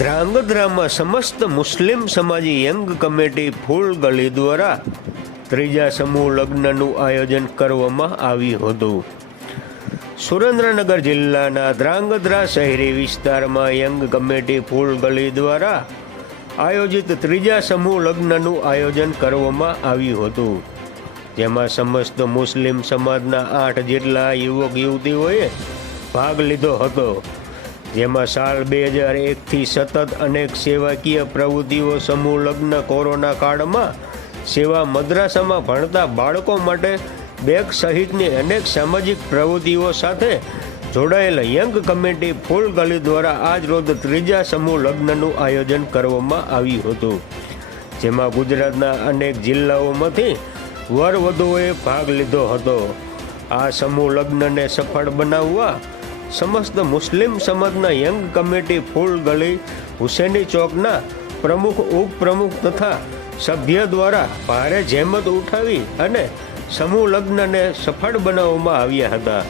ધ્રાંગધ્રામાં સમસ્ત મુસ્લિમ સમાજી young committee ફૂલ ગલી દ્વારા ત્રીજા સમૂહ લગ્નનું આયોજન કરવામાં આવ્યું હતું. સુરેન્દ્રનગર જિલ્લાના ધ્રાંગધ્રા શહેરી વિસ્તારમાં યંગ કમિટી ફૂલ ગલી દ્વારા આયોજિત ત્રીજા સમૂહ લગ્નનું આયોજન કરવામાં આવ્યું હતું. જેમાં સમસ્ત મુસ્લિમ સમાજના આઠ જેટલા યુવક યુવતીઓએ ભાગ લીધો હતો. જેમાં સાલ બે હજાર એકથી સતત અનેક સેવાકીય પ્રવૃત્તિઓ સમૂહ લગ્ન કોરોના કાળમાં સેવા મદ્રાસામાં ભણતા બાળકો માટે બેગ સહિતની અનેક સામાજિક પ્રવૃત્તિઓ સાથે જોડાયેલ યંગ કમિટી ફૂલ ગલી દ્વારા આજ રોજ ત્રીજા સમૂહ લગ્નનું આયોજન કરવામાં આવ્યું હતું, જેમાં ગુજરાતના અનેક જિલ્લાઓમાંથી વર વધુઓએ ભાગ લીધો હતો. આ સમૂહ લગ્નને સફળ બનાવવા સમસ્ત મુસ્લિમ સમાજના યંગ કમિટી ફૂલ ગલી હુસેની ચોકના પ્રમુખ, ઉપપ્રમુખ તથા સભ્ય દ્વારા ભારે જહેમત ઉઠાવી અને સમૂહ લગ્નને સફળ બનાવવામાં આવ્યા હતા.